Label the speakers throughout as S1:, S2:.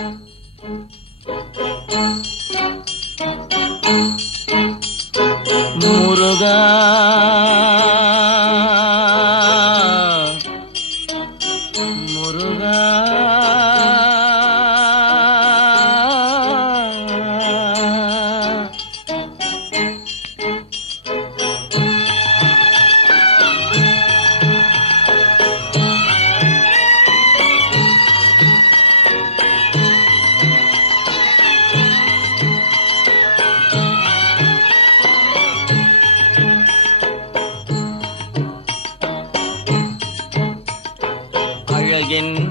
S1: Chao.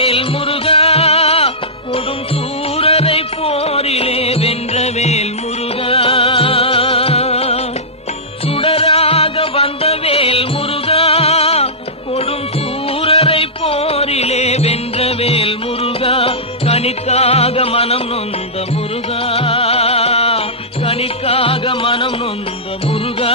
S1: வேல் முருகா கொடும் சூரரை போரிலே வென்ற வேல் முருகா. சுடராக வந்த வேல் முருகா கொடும் சூரரை போரிலே வென்ற வேல் முருகா. கணிக்காக மனம் நொந்த முருகா கணிக்காக மனம் நொந்த முருகா.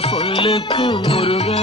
S1: சொல்லுக்கு முருகா.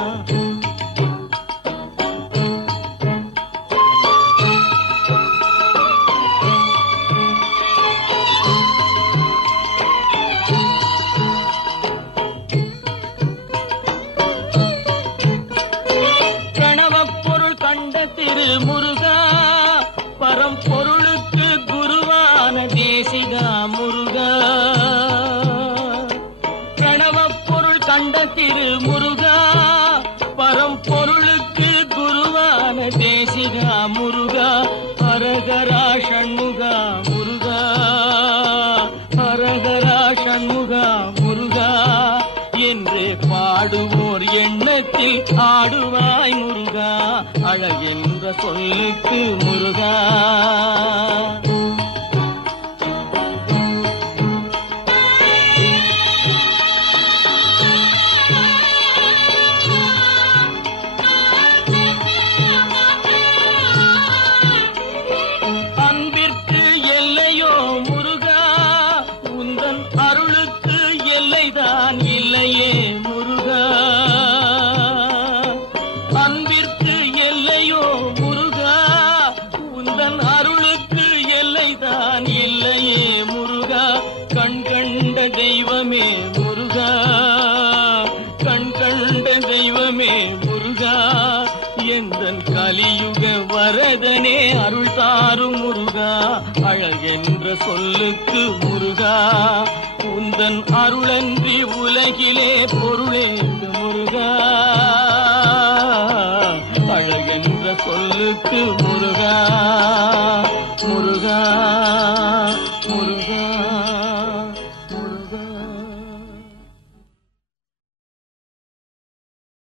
S1: கண்ட திரு முருகா பரம்பொருளுக்கு குருவான தேசிகா முருகா ஹரஹரா ஷண்முகா முருகா கண் கண்ட தெய்வமே முருகா எந்தன் கலியுக வரதனே அருள் தாரும் முருகா அழகென்ற சொல்லுக்கு முருகா உந்தன் அருளன்றி உலகிலே பொருளே முருகா அழகென்ற சொல்லுக்கு முருகா முருகா.